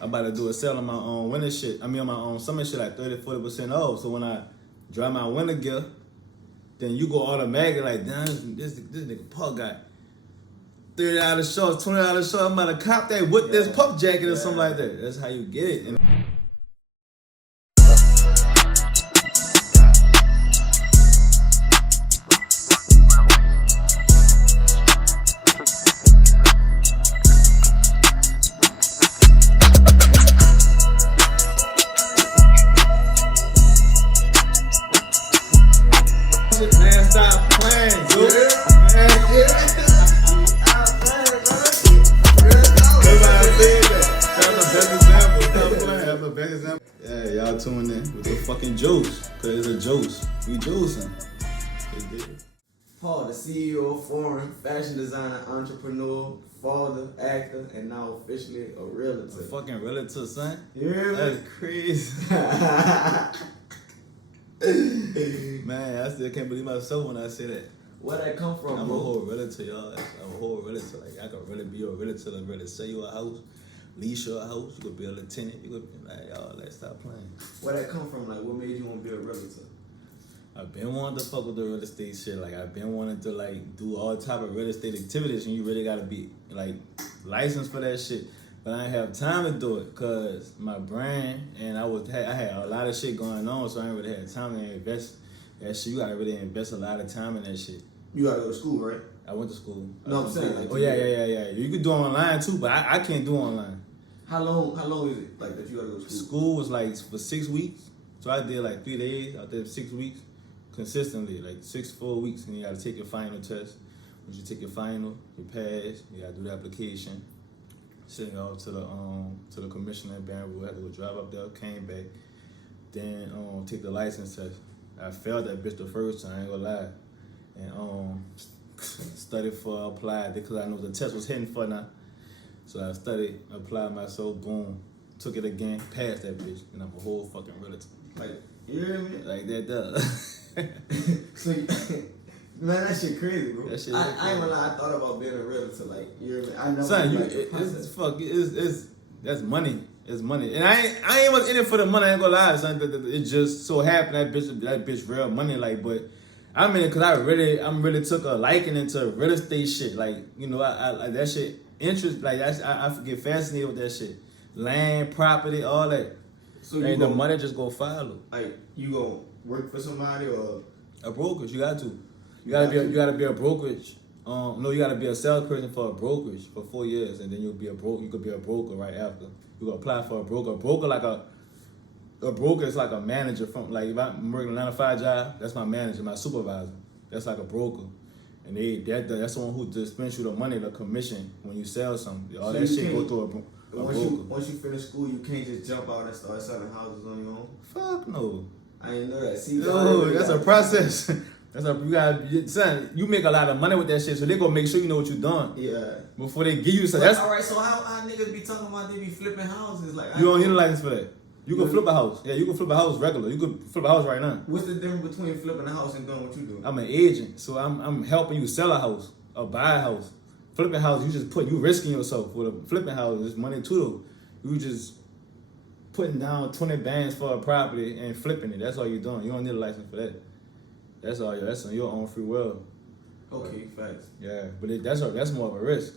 I'm about to do a sale on my own winter shit. I mean, on my own summer shit, like 30-40% off. So when I dry my winter gear, then you go automatically like, damn, this nigga Paul got $30 shorts, $20 shorts. I'm about to cop that with this pup jacket or something like that. That's how you get it. And man, stop playing, dude. That's the best example. Yeah, y'all tuning in with the fucking juice, cause it's a juice. We juicing. Paul, the CEO, foreign fashion designer, entrepreneur, father, actor, and now officially a realtor. A fucking realtor, son. You hear me? That's crazy. Man, I still can't believe myself when I say that. Where that come from, I'm bro? a whole realtor, y'all. I'm a whole realtor. Like, I could really be a realtor and really sell you a house, lease you a house. You could be a lieutenant. You could be like, y'all, let's stop playing. Where that come from? Like, what made you want to be a realtor? I've been wanting to fuck with the real estate shit. Like, I've been wanting to, like, do all type of real estate activities, and you really gotta be, like, licensed for that shit. But I didn't have time to do it, cause my brand, and I had a lot of shit going on, so I didn't really have time to invest that shit. You gotta really invest a lot of time in that shit. You gotta go to school, right? I went to school. No, I'm saying. Like, Oh yeah. You could do online too, but I can't do online. How long is it like that you gotta go to school? School was like for 6 weeks, so I did like 3 days. I did 6 weeks consistently, like 4 weeks, and you gotta take your final test. Once you take your final, you pass. You gotta do the application. Send it off to the commissioner in Baton. Had to go drive up there, came back, then take the license test. I failed that bitch the first time. I ain't gonna lie, and studied for applied because I know the test was hitting for now. So I studied, applied myself, boom, took it again, passed that bitch, and I'm a whole fucking realtor. Like, you hear me? Like that does. So, man, that shit crazy, bro. That shit I ain't gonna lie, I thought about being a realtor. Like, you hear me? I never. Son, that's money. It's money, and I ain't was in it for the money. I ain't gonna lie, son. It just so happened that bitch real money, like, but I'm in it because I'm really took a liking into real estate shit. Like, you know, I like that shit. Interest, like I get fascinated with that shit. Land, property, all that. So and the money just go follow. Like, you gonna work for somebody or a brokerage? You got to. You gotta be a brokerage. No, you gotta be a salesperson for a brokerage for 4 years, and then you'll be a broker. You could be a broker right after. You gonna apply for a broker. A broker is like a manager from, like, if I'm working a 9-to-5 job, that's my manager, my supervisor. That's like a broker. And that's the one who dispense you the money, the commission when you sell something. All so that shit go through a broker. Once you finish school, you can't just jump out and start selling houses on your own? Fuck no. I didn't know that. See, no, that's a process. Son, you make a lot of money with that shit, so they gonna make sure you know what you're doing. Yeah. Before they give you some. All right, so how niggas be talking about they be flipping houses? Like, you don't need a license for that. You can flip a house. Yeah, you can flip a house regular. You can flip a house right now. What's the difference between flipping a house and doing what you do? I'm an agent, so I'm helping you sell a house or buy a house. Flipping a house, you risking yourself. With a flipping house, it's money too though. You just putting down 20 bands for a property and flipping it. That's all you're doing. You don't need a license for that. That's all. That's on your own free will. Okay, facts. Yeah, but that's more of a risk.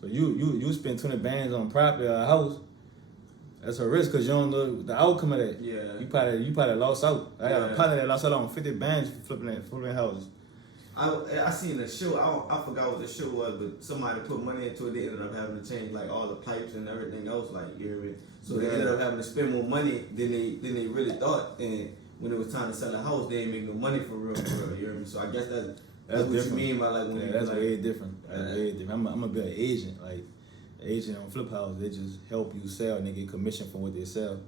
So you spend 20 bands on property or a house. That's a risk because you don't know the outcome of that. Yeah. You probably lost out. I got a partner that lost out on 50 bands flipping houses. I seen a show. I forgot what the show was, but somebody put money into it. They ended up having to change like all the pipes and everything else. Like, you hear me? So they ended up having to spend more money than they really thought. And when it was time to sell a house, they ain't make no money for real. You hear me? So I guess that's what different. you mean by like when you that's like, way different. That's way different. I'm gonna be an agent. Like, an agent on flip house, they just help you sell and they get commission from what they sell.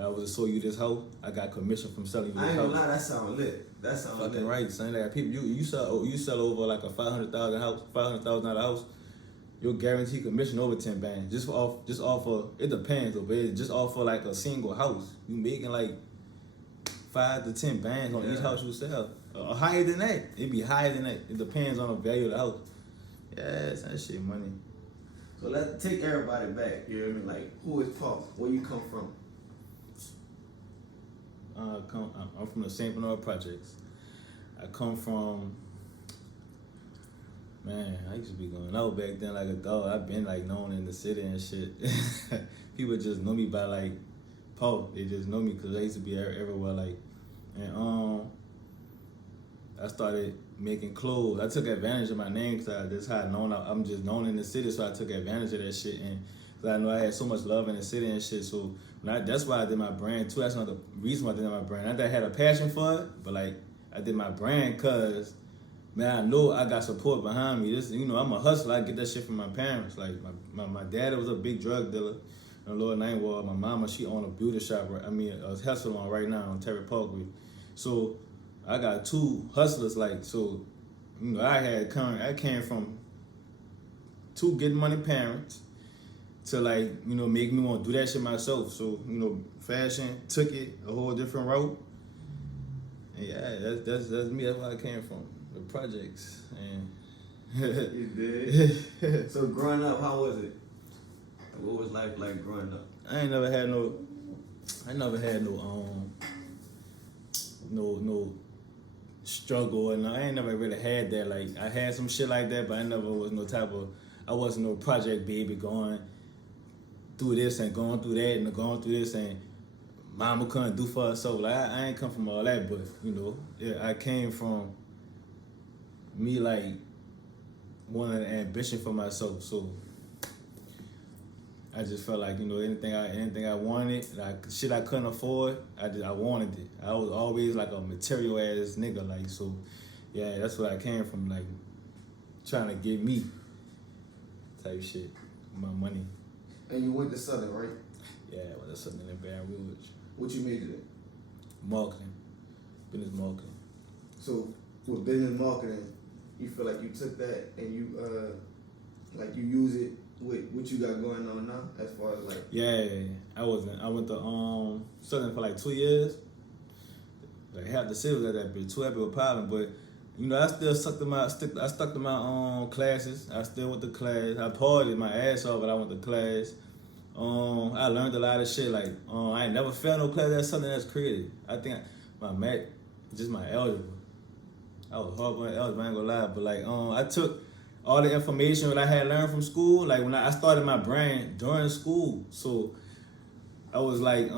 I was to show you this house, I got commission from selling you this house. I ain't gonna lie, that sound lit. That sound fucking lit. Right, son. Like, people, you sell over like a $500,000 house. You'll guarantee commission over 10 bands. Just off of, it depends though, but just off of like a single house. You making like 5 to 10 bands on each house you sell. Or higher than that. It'd be higher than that. It depends on the value of the house. Yes, that shit money. So let's take everybody back. You know what I mean? Like, who is Paul? Where you come from? I'm from the St. Bernard Projects. I come from, man, I used to be going out back then like a dog. I've been like known in the city and shit. People just know me by like Paul. They just know me because I used to be everywhere like, and I started making clothes. I took advantage of my name because that's how I'm just known in the city, so I took advantage of that shit. And cause I know I had so much love in the city and shit, so that's why I did my brand too. That's another reason why I did my brand. Not that I had a passion for it, but like I did my brand cause, man, I know I got support behind me. This, I'm a hustler. I get that shit from my parents. Like my dad was a big drug dealer. And Lord name was my mama. She owned a beauty shop. A hair salon right now on Terry Parkway. So I got two hustlers. Like so, I came from two getting money parents to like make me want to do that shit myself. So fashion took it a whole different route. And yeah, that's me. That's where I came from. The projects and. You did. So growing up, how was it? What was life like growing up? I never had no struggle, and I ain't never really had that. Like I had some shit like that, but I never was I wasn't no project baby going through this and going through that and going through this and mama couldn't do for herself. Like I ain't come from all that, but I came from me like wanting an ambition for myself. So I just felt like anything I wanted, like shit I couldn't afford, I wanted it. I was always like a material ass nigga, like so. Yeah, that's where I came from, like trying to get me type shit, my money. And you went to Southern, right? Yeah, I went to Southern in Baton Rouge. What you majored in? Marketing, business marketing. So with business marketing, you feel like you took that and you use it with what you got going on now, as far as like? Yeah. I went to Southern for like 2 years. Like half the city was at that bitch. 2 years was popping, but I still stuck to my classes. I still went to class. I partied my ass off, but I went to class. I learned a lot of shit. Like I ain't never failed no class. That's something that's creative. I think my math, just my algebra. I was horrible in algebra. I ain't gonna lie, but like I took all the information that I had learned from school. Like when I started my brand during school, so I was like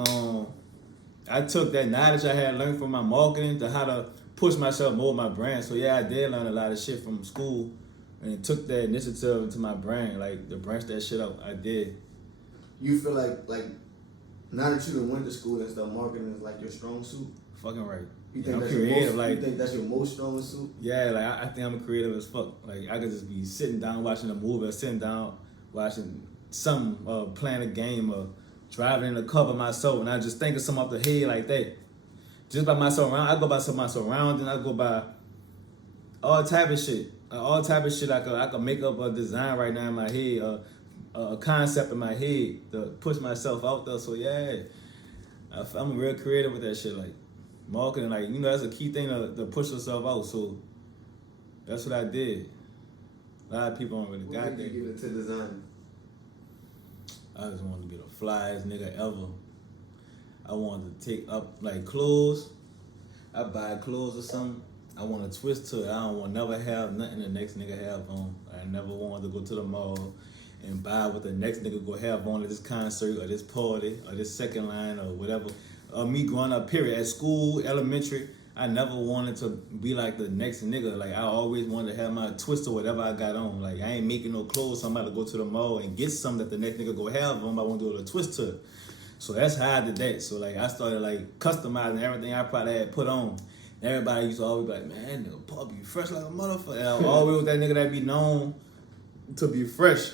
I took that knowledge I had learned from my marketing to how to push myself more with my brand. So yeah, I did learn a lot of shit from school and took that initiative into my brand, like to branch that shit out. I did. You feel like now that you done went to school and stuff, marketing is like your strong suit? Fucking right. You think that's creative, you think that's your most strong suit? Yeah, like I think I'm creative as fuck. Like I could just be sitting down watching a movie or sitting down watching some playing a game or driving in the car by myself and I just think of something off the head like that. Just by my surroundings, I go by some of my surroundings, I go by all type of shit. All type of shit I could make up a design right now in my head, a concept in my head to push myself out there. So yeah, I'm real creative with that shit. Like marketing, like that's a key thing to push yourself out. So that's what I did. A lot of people don't really got that. What made you get into design? I just wanted to be the flyest nigga ever. I wanted to take up like clothes. I buy clothes or something. I want to twist to it. I don't want to never have nothing the next nigga have on. I never wanted to go to the mall and buy what the next nigga go have on at this concert or this party or this second line or whatever. Me growing up, period. At school, elementary, I never wanted to be like the next nigga. Like I always wanted to have my twist or whatever I got on. Like I ain't making no clothes, so I'm about to go to the mall and get something that the next nigga go have on. I want to do a little twist to it. So that's how I did that. So like I started like customizing everything I probably had put on. And everybody used to always be like, man, nigga, Paul be fresh like a motherfucker. And I always was that nigga that be known to be fresh.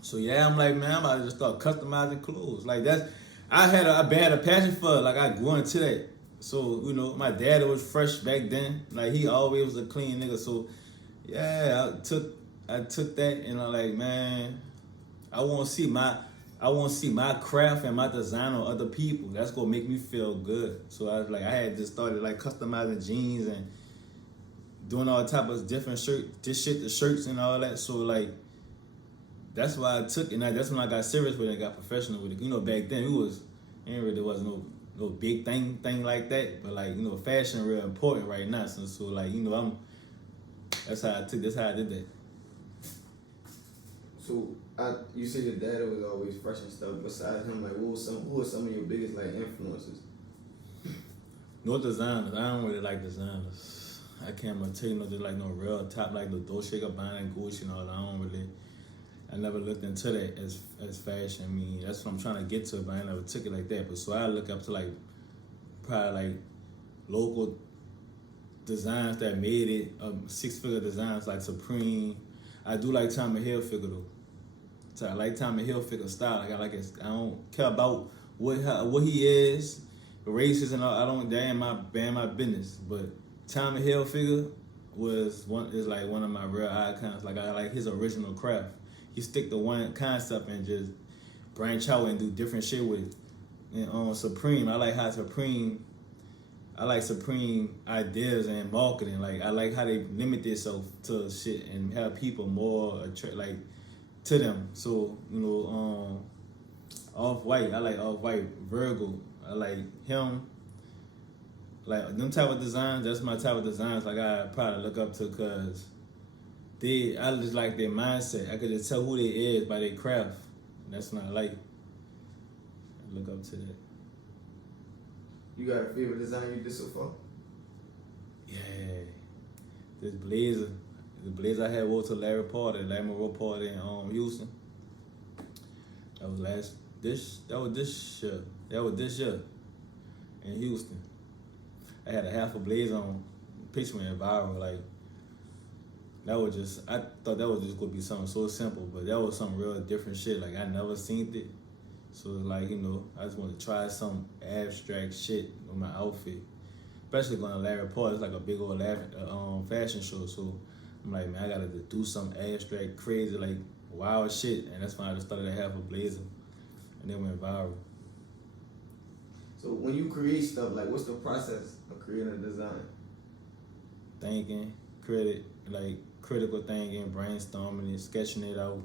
So yeah, I'm like, man, I'm about to just start customizing clothes. Like I had a passion for it. Like I grew into that. So, my dad was fresh back then. Like he always was a clean nigga. So yeah, I took that and I'm like, man, I want to see my craft and my design on other people. That's gonna make me feel good. So I had just started like customizing jeans and doing all type of different shirts, the shirts and all that. So like that's why I took it. And that's when I got serious with it and got professional with it. You know, back then it really wasn't no big thing like that. But like, you know, fashion real important right now. So like, you know, that's how I did that. So you said your dad was always fresh and stuff. Besides him, like who are some of your biggest like influences? No designers. I don't really like designers. I can't tell you just like no real top like the Dolce & Gabbana and Gucci and all that. I never looked into that as fashion. I mean, that's what I'm trying to get to, but I never took it like that. But so I look up to like probably like local designs that made it, 6-figure designs like Supreme. I do like Tommy Hilfiger though. So I like Tommy Hilfiger style. Like I like his. I don't care about what he is, races and all. I don't. That ain't my business. But Tommy Hilfiger is like one of my real icons. Like I like his original craft. He stick to one concept and just branch out and do different shit with it. And on Supreme, I like Supreme ideas and marketing. Like I like how they limit themselves to shit and have people more like to them. So you know, Off-White. I like Off-White. Virgo. I like him. Like them type of designs. That's my type of designs. Like I probably look up to because I just like their mindset. I could just tell who they is by their craft. And that's what I like. I look up to that. You got a favorite design you did so far? Yeah, this blazer. The blazer I had wore to Larry Monroe party in Houston. That was this year in Houston. I had a half a blazer on. Picture went viral. Like I thought that was just gonna be something so simple, but that was some real different shit. Like I never seen it. So it's like, you know, I just want to try some abstract shit with my outfit. Especially going to Larry Park, it's like a big old fashion show. So I'm like, man, I gotta do some abstract, crazy, like wild shit. And that's when I just started to have a blazer. And then went viral. So when you create stuff, like what's the process of creating a design? Thinking, critical thinking, brainstorming it, sketching it out.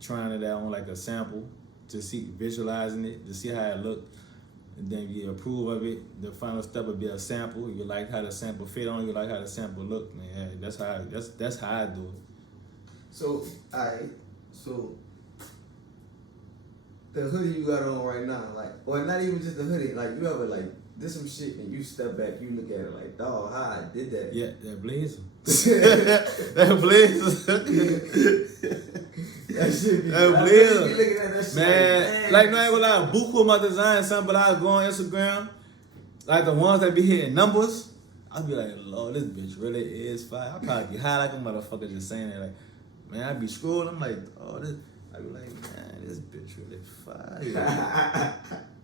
Trying it out on like a sample to see, visualizing it, to see how it looked. And then you approve of it. The final step would be a sample. You like how the sample fit on, you like how the sample look. Man, that's how I do it. So, so the hoodie you got on right now, like, or not even just the hoodie, like you ever like did some shit and you step back, you look at it like, dog, how I did that? Yeah, that blazer. That blazer. That shit be, that blazer. Be looking at that shit man, like no, I ain't gonna lie, buku my design something, but I go on Instagram, like the ones that be hitting numbers, I'll be like, Lord, this bitch really is fire. I probably be high like a motherfucker just saying that, like, man, I be scrolling, I'm like, oh, this, I be like, man, this bitch really fire.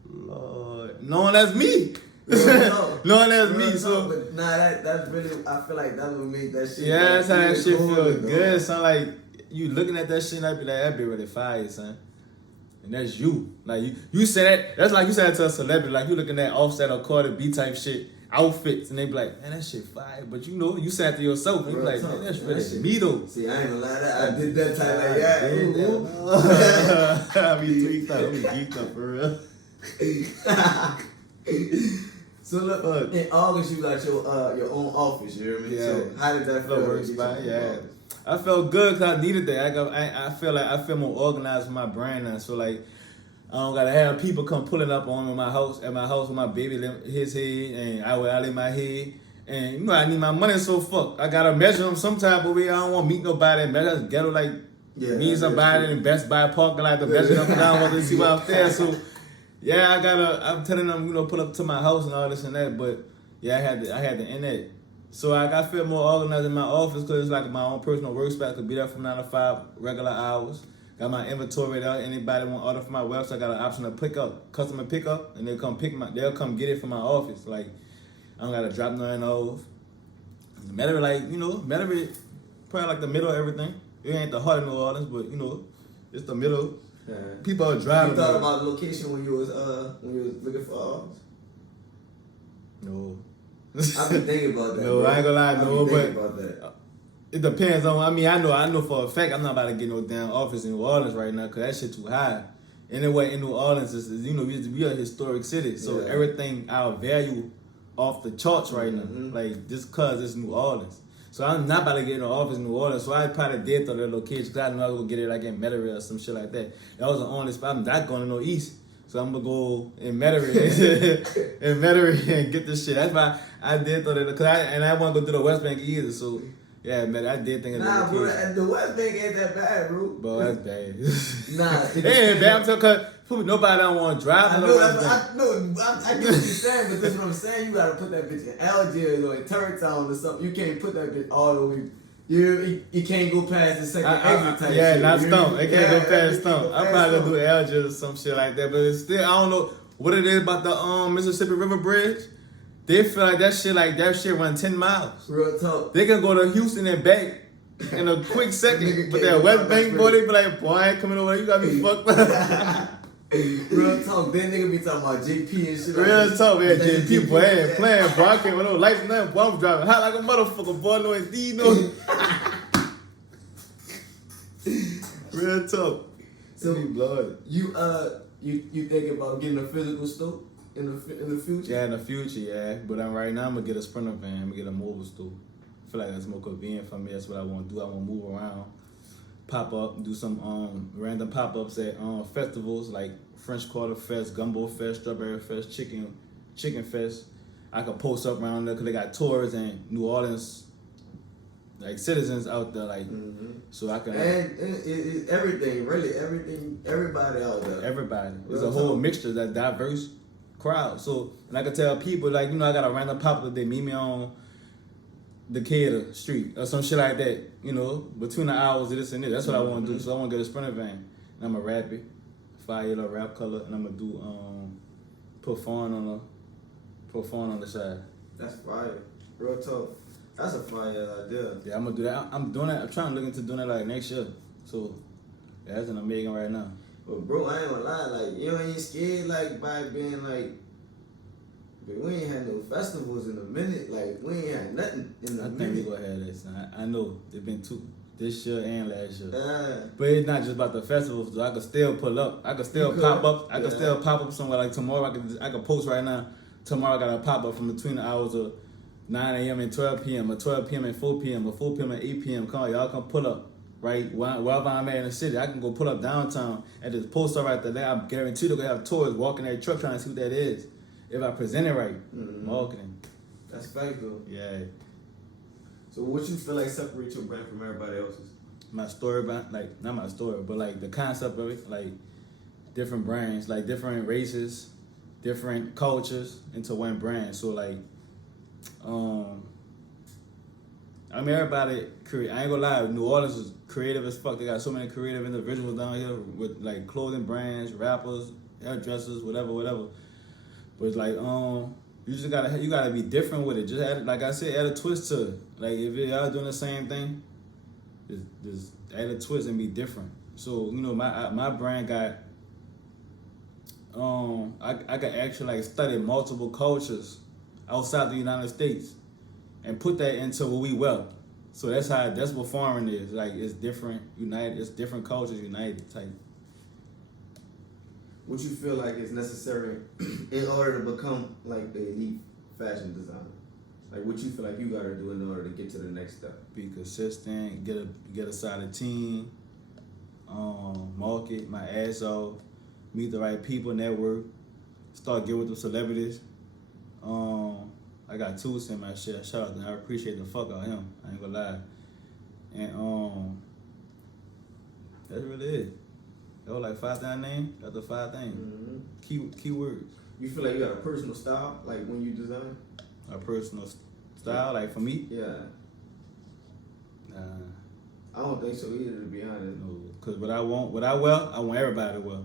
Lord, knowing that's me. Knowing that's me, so but nah, that's really, I feel like that would make that shit. Yeah, that's how that shit feel good, good, son. Like you looking at that shit, and I be like, that be really fire, son. And that's you. Like you said that. That's like you said to a celebrity. Like you looking at Offset or Cardi B type shit outfits, and they be like, man, that shit fire. But you know, you said to yourself, and you be like, man, that's really me though. See, I ain't gonna lie, that I did that type like that. I be tweaked out. I be geeked up for real. So look, in August you got your own office. You hear me? Yeah. So how did that feel? Yeah. I felt good because I needed that. I feel like I feel more organized with my brain now. So like, I don't gotta have people come pulling up on me at my house with my baby, his head, and I lay my head. And you know I need my money, so fuck. I gotta measure them some type of way. I don't want to meet nobody and measure ghetto like me somebody in Best Buy parking lot to measure them down want to see what I'm there. So yeah, I'm telling them, you know, pull up to my house and all this and that. But yeah, I had to end that. So I feel more organized in my office because it's like my own personal workspace. I could be there from 9 to 5 regular hours. Got my inventory there. Anybody want to order from my website, I got an option to pick up, customer pick up, and they'll come get it from my office. Like I don't gotta drop nothing off. Matter like, you know, probably like the middle of everything. It ain't the heart of New Orleans, but you know, it's the middle. Yeah. People are driving. You thought about location when you was looking for office? No. I've been thinking about that. No, bro. I ain't gonna lie, no, but about that. It depends on. I mean, I know for a fact I'm not about to get no damn office in New Orleans right now because that shit too high. Anyway, in New Orleans, you know, we a historic city, so everything our value off the charts right now. Like just cause it's New Orleans. So I'm not about to get no office in New Orleans. So I probably did throw that location because I knew I was gonna get it like in Metairie or some shit like that. That was the only spot. I'm not going to no east. So I'm gonna go in Metairie, and get this shit. That's why I did throw that because I want to go to the West Bank either. So yeah, man, I did think of that. Nah, bro, the West Bank ain't that bad, bro. Bro, that's bad. Nah, it ain't bad. I'm talking because nobody don't want to drive. I get what you're saying, but that's what I'm saying. You gotta put that bitch in Algiers or in Turktown or something. You can't put that bitch all the way. You can't go past the second exit type yeah, shit. not Stump. They can't go past Stump. I'm probably gonna do Algiers or some shit like that. But it's still, I don't know what it is about the Mississippi River Bridge. They feel like that shit run 10 miles. Real talk. They can go to Houston and back in a quick second. But that West Bank boy, they be like, boy, I ain't coming over there. You got me fucked up. Real talk. Then nigga be talking about JP and shit. Real talk, man. JP, boy, I ain't playing, bro. I can't with no lights, nothing. Boy, I'm driving hot like a motherfucker, boy. No, it's D, no. Real talk. So be blood. You thinking about getting a physical store in the future? Yeah, in the future, yeah. But right now I'm gonna get a Sprinter van. I'm gonna get a mobile store. I feel like that's more convenient for me. That's what I want to do. I want to move around, pop up, do some random pop ups at festivals like French Quarter Fest, Gumbo Fest, Strawberry Fest, Chicken Fest. I could post up around there because they got tours and New Orleans. Like citizens out there, like so I can and everything, really everybody out there. Everybody, it's a whole mixture, that diverse crowd. So and I can tell people like I got a random pop up, they meet me on Decatur Street or some shit like that. Between the hours of this and this. That's what I want to do. So I want to get a Sprinter van and I'm gonna wrap it, 5 yellow wrap color, and I'm gonna do put fawn on the side. That's fire, real talk. That's a fire idea. Yeah, I'm gonna do that. I'm doing that. I'm trying to look into doing that like next year. So yeah, that's in the making right now. But bro, I ain't gonna lie, like you ain't scared like by being like, but we ain't had no festivals in a minute. Like we ain't had nothing in a minute. I think we gonna have this. I know it's been 2 this year and last year. Yeah. But it's not just about the festivals. So I can still pull up. I can still pop up. I can still pop up somewhere. Like tomorrow, I can post right now. Tomorrow I got a pop up from between the hours of 9 a.m. and 12 p.m. or 12 p.m. and 4 p.m. or 4 p.m. and 8 p.m. Come on, y'all come pull up, right? Wherever I'm at in the city, I can go pull up downtown at this post up right there. I guarantee they're going to have tourists walking their truck trying to see what that is. If I present it right, marketing. That's fact though. Yeah. So what you feel like separates your brand from everybody else's? My story, like, not my story, but like the concept of it, like different brands, like different races, different cultures into one brand. So like, everybody I ain't gonna lie, New Orleans is creative as fuck. They got so many creative individuals down here with like clothing brands, rappers, hairdressers, whatever. But it's like, you just gotta be different with it. Just add, like I said, add a twist to it. Like if y'all doing the same thing, just add a twist and be different. So my brand got, I could actually like study multiple cultures outside the United States and put that into what we wear. So that's what foreign is. Like it's different, united. It's different cultures united type. What you feel like is necessary in order to become like the elite fashion designer? Like what you feel like you gotta do in order to get to the next step? Be consistent, get a solid team, market my ass off, meet the right people, network, start getting with the celebrities. I got Toots in my shit. Shout out to him. I appreciate the fuck out of him. I ain't gonna lie. And that's really it. That was like 5 things names. That's the 5 things. Key words. You feel like you got a personal style, like when you design? A personal style, like for me? Yeah. Nah. I don't think so either, to be honest. No, cause what I wear, I want everybody to wear.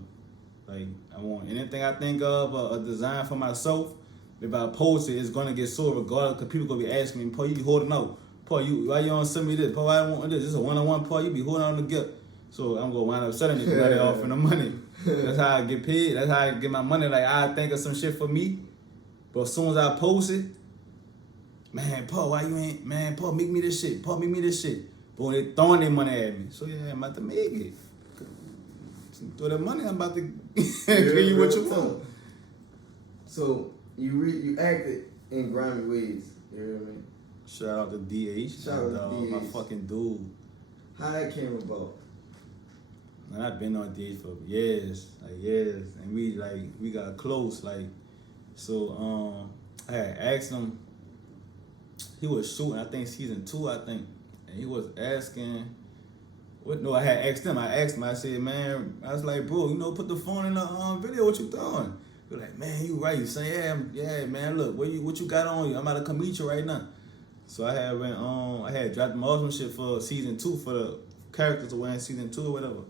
Like I want anything I think of a design for myself. If I post it, it's gonna get sold regardless. Cause people gonna be asking me, Paul, you be holding out. Paul, why you don't send me this? Paul, why I want this? This is a one-on-one. Paul, you be holding on the gift. So I'm gonna wind up selling it because they offering the money. That's how I get paid. That's how I get my money. Like I think of some shit for me, but as soon as I post it, man, Paul, why you ain't? Man, Paul, make me this shit. Paul, make me this shit. boom, they throwing their money at me. So yeah, I'm about to make it. Throw the money, I'm about to give you what you want. So you acted in grimy ways. You hear me? Shout out to DH. Shout out to DH. My fucking dude. How that came about? Man, I've been on DH for years, and we got close, so I had asked him. He was shooting, I think season 2, and he was asking. What? No, I had asked him. I said, man, I was like, bro, put the phone in the video. What you doing? You're like, man, you right. You saying, yeah, man. Look, what you got on you? I'm about to come meet you right now. So I had dropped my awesome shit for season 2 for the characters to wear in season 2 or whatever.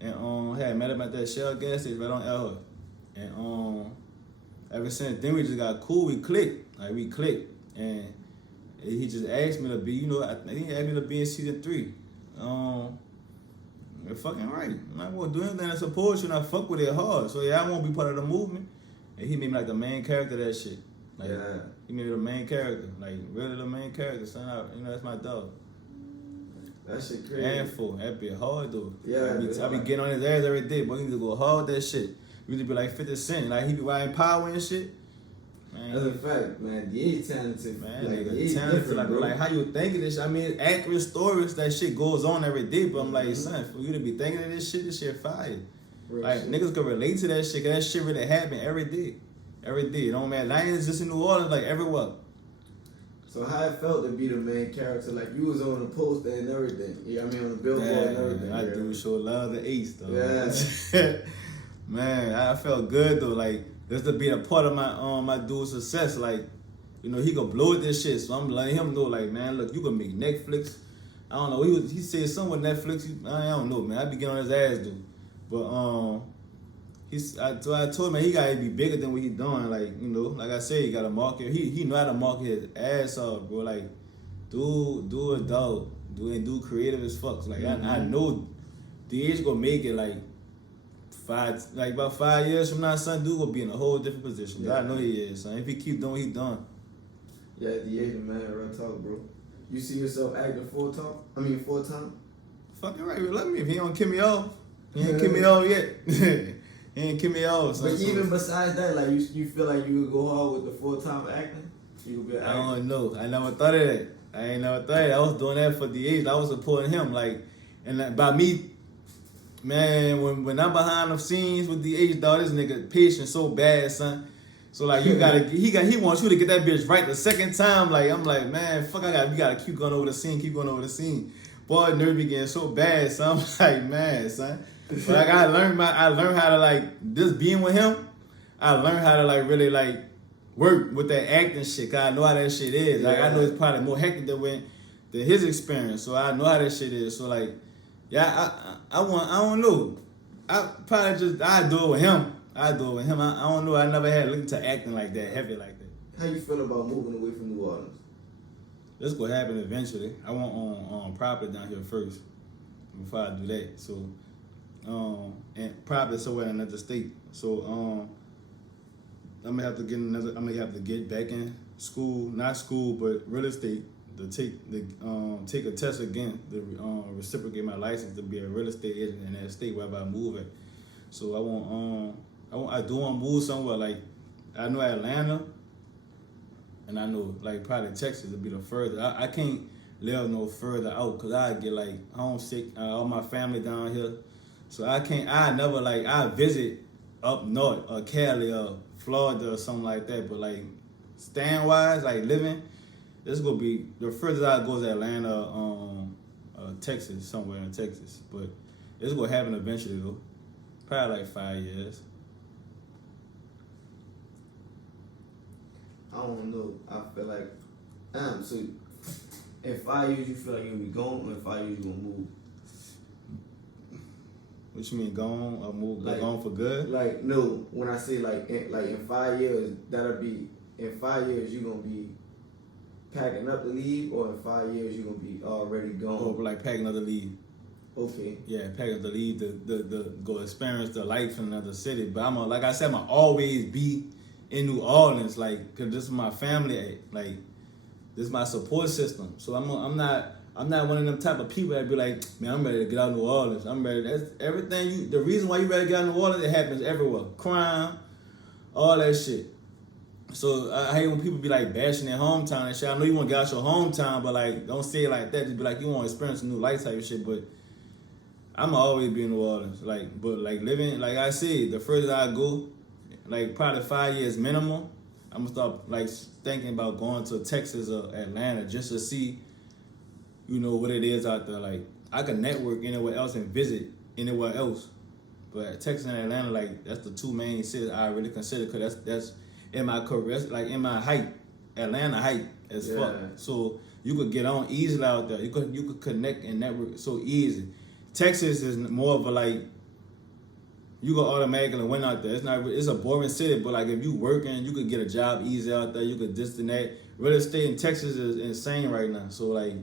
And I had met him at that Shell gas station right on Elwood. And ever since then we just got cool. We clicked, and he just asked me to be. I think he asked me to be in season 3. You're fucking right. I'm not gonna do anything to support you, and I fuck with it hard. So yeah, I won't be part of the movement. And he made me like the main character of that shit. Like, yeah. He made me the main character, like really the main character. Son, that's my dog. That shit crazy. Handful. That be hard though. Yeah. I be getting on his ass every day, but he need to go hard that shit. Really be like 50 Cent, like he be riding power and shit. Man, that's a fact, man. DA talented, man. like, Nigga, talented, like how you thinking this shit? I mean, accurate stories. That shit goes on every day, but I'm like, son, for you to be thinking of this shit fire. Real like shit. Niggas can relate to that shit. Cause that shit really happen every day. It don't matter. I ain't just in New Orleans, like everywhere. So how it felt to be the main character? Like you was on the poster and everything. Yeah, I mean on the billboard and everything. I do show love to Ace though. Yeah. Man, I felt good though. Like just to be a part of my dude's success. Like, he could blow at this shit. So I'm letting him know, like, man, look, you can make Netflix. I don't know. He said something with Netflix. I don't know, man. I be getting on his ass dude. But I told him, man, he gotta be bigger than what he doing. Like, like I said, he got to market. He know how to market his ass off, bro. Like, do a dog. Do creative as fuck. Like, I know DH gonna make it like about 5 years from now, son, dude gonna be in a whole different position. Yeah. I know he is, son. If he keep doing what he done. Yeah, DH, man, real talk, bro. You see yourself acting full time? Fucking right, let me. If he don't kick me off, he ain't kick me off yet. He ain't kick me off. Son. But even besides that, like you feel like you would go hard with the full-time acting? You would be an actor? I don't know. I never thought of that. I was doing that for DH. I was supporting him, like, and by me. Man, when I'm behind the scenes with DH, dog, this nigga patient so bad, son. So like he wants you to get that bitch right the second time. Like I'm like, man, fuck, we gotta keep going over the scene. Boy, nerve be getting so bad, son. I'm like, man, son. But like I learned how to like just being with him. I learned how to like really like work with that acting shit. Cause I know how that shit is. Like I know it's probably more hectic than his experience. So I know how that shit is. So like. Yeah, I don't know. I do it with him. I don't know. I never had looked to acting like that, heavy like that. How you feel about moving away from New Orleans? That's gonna happen eventually. I want on property down here first before I do that. So, and property somewhere in another state. So, I'm gonna have to get back in school, not school, but real estate. To take a test again to reciprocate my license to be a real estate agent in that state wherever I move at. So I do want to move somewhere like I know Atlanta, and I know like probably Texas would be the further. I can't live no further out because I get like homesick. All my family down here, so I can't. I visit up north or Cali or Florida or something like that. But like stand wise, like living. This is gonna be the furthest I go is Atlanta, Texas, somewhere in Texas. But it's gonna happen eventually though. Probably like 5 years. I don't know. I feel like so in 5 years you feel like you'll be gone, or in 5 years you gonna move? What you mean gone or move? Like gone for good? Like no, when I say like in 5 years, that'll be in 5 years you gonna be packing up to leave, or in 5 years you're gonna be already gone? Or like packing up to leave. Okay. Yeah, packing up to leave to go experience the life in another city. But like I said, I'ma always be in New Orleans, like, cause this is my family, like, this is my support system. So I'm not I'm not one of them type of people that be like, man, I'm ready to get out of New Orleans. I'm ready. That's everything. The reason why you ready to get out of New Orleans, it happens everywhere. Crime, all that shit. So I hate when people be like bashing their hometown and shit. I know you want to get out your hometown, but like don't say it like that. Just be like you want to experience a new life type of shit. But I'ma always be in New Orleans. But living, like I said, the further I go, like probably 5 years minimum, I'm gonna start like thinking about going to Texas or Atlanta just to see, what it is out there. Like I can network anywhere else and visit anywhere else, but Texas and Atlanta, like that's the two main cities I really consider, cause that's in my career, like in my height. Atlanta height as fuck, so you could get on easily out there. You could connect and network so easy. Texas is more of a like, you go automatically win out there. It's a boring city, but like if you working, you could get a job easy out there. You could this and that. Real estate in Texas is insane right now. So like,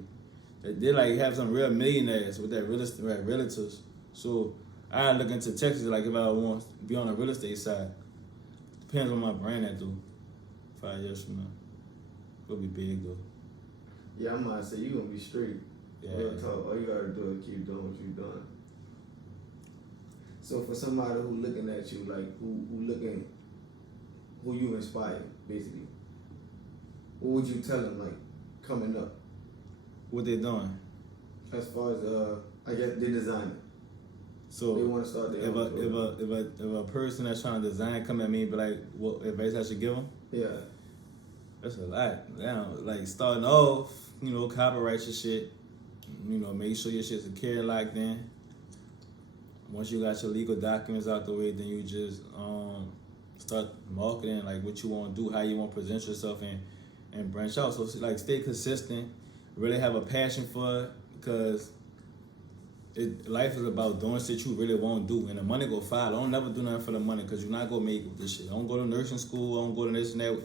they like have some real millionaires with that real estate, right, realtors. So I look into Texas like if I want to be on the real estate side. Depends on my brand that do. 5 years from now, it'll be big though. Yeah, I'm gonna say you gonna be straight. Yeah. Real talk. All you gotta do is keep doing what you doing. So for somebody who looking at you, like who you inspire, basically, what would you tell them, like, coming up? What they doing? As far as I guess they're designing. So they want to start their own. If a person that's trying to design come at me and be like, what advice I should give them? Yeah. That's a lot. Like starting off, copyright your shit. Make sure your shit's secure and locked in. Once you got your legal documents out the way, then you just start marketing, like what you want to do, how you want to present yourself, and branch out. So like stay consistent, really have a passion for it, because life is about doing shit you really want to do, and the money go follow. Don't never do nothing for the money, because you're not going to make it with this shit. Don't go to nursing school, don't go to this and that,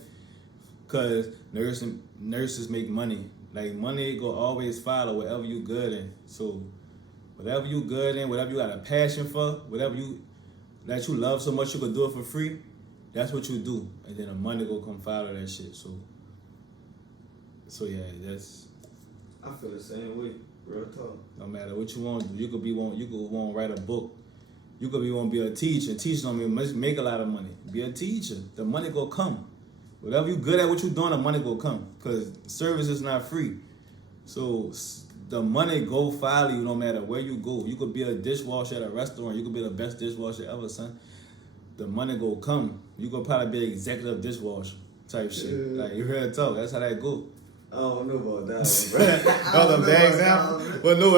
because nurses make money. Like money go always follow whatever you good in. So whatever you good in, whatever you got a passion for, whatever that you love so much you could do it for free, that's what you do. And then the money go come follow that shit. So yeah, that's. I feel the same way. Real talk. No matter what you want to do, you could want to write a book. You could want to be a teacher. Teachers don't make a lot of money. Be a teacher. The money go come. Whatever you good at what you doing, the money go come. Because service is not free. So the money go follow you no matter where you go. You could be a dishwasher at a restaurant. You could be the best dishwasher ever, son. The money go come. You could probably be an executive dishwasher type shit. Like you heard talk. That's how that go. I don't know about that one, bro. That was a bad example. But no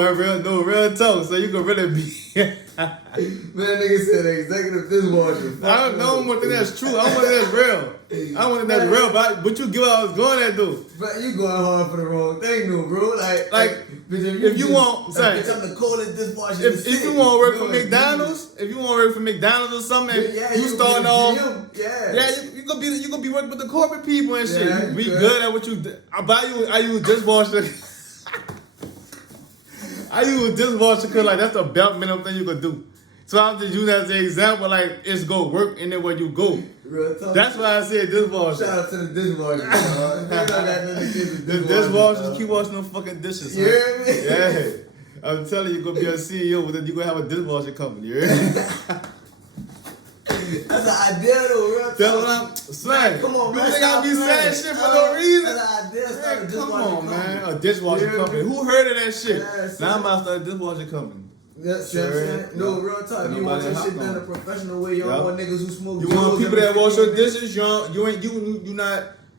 real talk. So you could really be. Man, nigga said executive dishwasher. I don't know that's true. I don't want that's real. I don't want that's real, but you get what I was going at though. But you going hard for the wrong thing though, bro. Like if you want, I'm the coldest dishwasher. If you want to work for McDonald's, or something, you starting off. You could be working with the corporate people and shit. You be good at what you do. I use dishwasher. I use dishwasher because like that's the best minimum thing you could do. So I'm just using that as an example, like it's go work anywhere you go. That's why I said dishwasher. Shout out to the dishwasher. The dishwashers keep washing them fucking dishes. You hear me? Yeah. I'm telling you, you're gonna be a CEO, but then you're gonna have a dishwasher company. You hear me? That's an idea though, real talk. That's what I'm saying. Come on, man. You think I be saying shit for no reason? That's an idea. Start a Come dishwasher on, company. man. A dishwasher company. Who heard of that shit? Yeah, now I'm about to start a dishwasher company. That's what I'm saying. No, real talk. You want your shit done a professional way. You don't want niggas who smoke. You want people that wash your dishes. You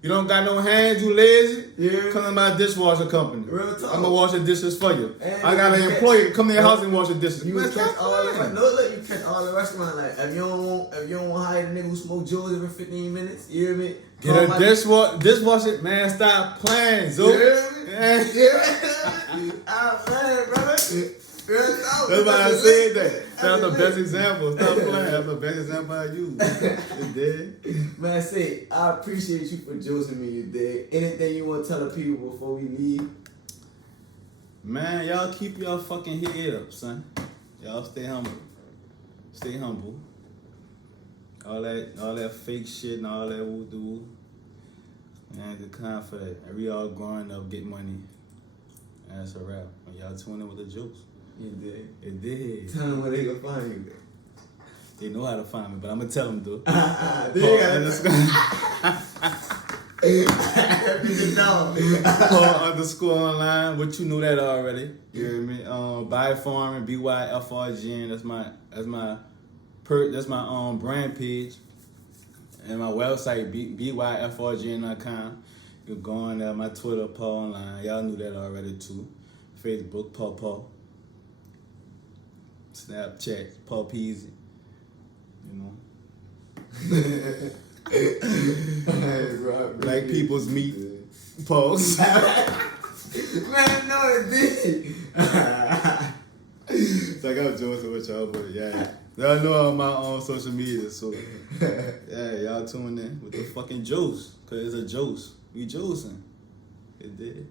don't got no hands. You lazy. Yeah. Come to my dishwasher company. Real talk. I'm gonna wash your dishes for you. And I got an employee to come to your house and wash your dishes. You catch all the you catch all the restaurant. Like if you don't want to hire the nigga who smoke Joes every 15 minutes, you hear me? Get a dishwasher, man. Stop playing, Zo. You hear me? I'm playing, brother. That's why I said that. That's the best example. Stop playing. That's the best example I use. You dig? Man, I say, I appreciate you for joking me, you dig? Anything you want to tell the people before we leave? Man, y'all keep y'all fucking head up, son. Y'all stay humble. Stay humble. All that fake shit and all that voodoo. Man, the confident. And we all growing up, get money. And that's a wrap. When y'all tune in with the jokes. It did. It did. Tell them where they can find you. They know how to find me, but I'm gonna tell them though. Paul _online. What you know that already? You hear me? Buy Farming, FRGN. That's my brand page. And my website, byfrgn.com. You can go on there. My Twitter, Paul Online. Y'all knew that already too. Facebook, Paul. Snapchat, Paul Peasy. You know. Black people's meat. Pause. Man, no, it did. So I got joking with y'all, but yeah. Y'all know on my own social media, so yeah, y'all tune in with the fucking juice, cause it's a juice. We juicing. It did.